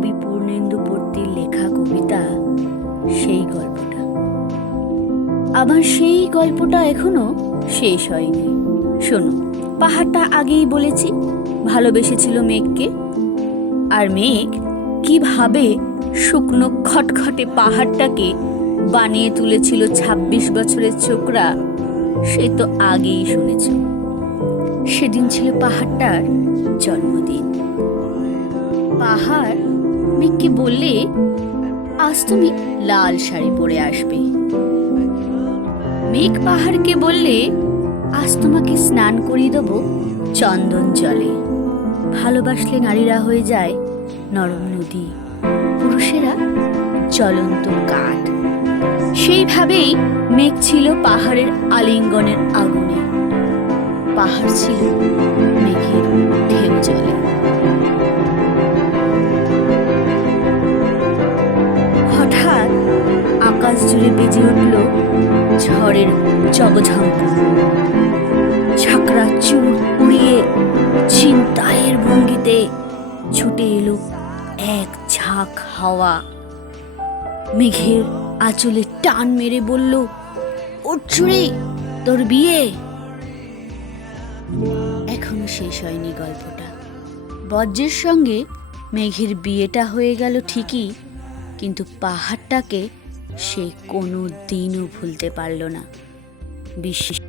কবি পূর্ণেন্দু পর্তির লেখা কবিতা সেই গল্পটা। আবার সেই গল্পটা এখনো শেষ হয়নি। শোনো, পাহাড়টা আগেই বলেছি ভালোবেসেছিল মেঘকে, আর মেঘ কিভাবে শুকনো খটখটে পাহাড়টাকে বানিয়ে তুলেছিল ২৬ বছরের ছোকরা, সে তো আগেই শুনেছ। সেদিন ছিল পাহাড়টার জন্মদিন। পাহাড় মেঘকে বললে, আজ তুমি লাল শাড়ি পরে আসবে। মেঘ পাহাড়কে বললে, আজ তোমাকে স্নান করিয়ে দেবো চন্দন জলে। ভালোবাসলে নারীরা হয়ে যায় নরম নদী, পুরুষেরা জ্বলন্ত কাঠ। সেইভাবেই মেঘ ছিল পাহাড়ের আলিঙ্গনের আগুনে, পাহাড় ছিল মেঘের ঢেউ জলে। হঠাৎ আকাশ জুড়ে বেজে উঠল ঝড়ের জগঝম্প। ঝাঁকড়া চুল উড়িয়ে ছিনতাইয়ের ভঙ্গিতে ছুটে এলো এক ঝাঁক হাওয়া। মেঘের আঁচলে টান মেরে বলল, ওঠ ছুড়ি, তোর বিয়ে। এখনো শেষ হয়নি গল্পটা। বজ্রের সঙ্গে মেঘের বিয়েটা হয়ে গেল ঠিকই, কিন্তু পাহাড়টাকে সে কোনো দিনও ভুলতে পারল না। বিশ্বাস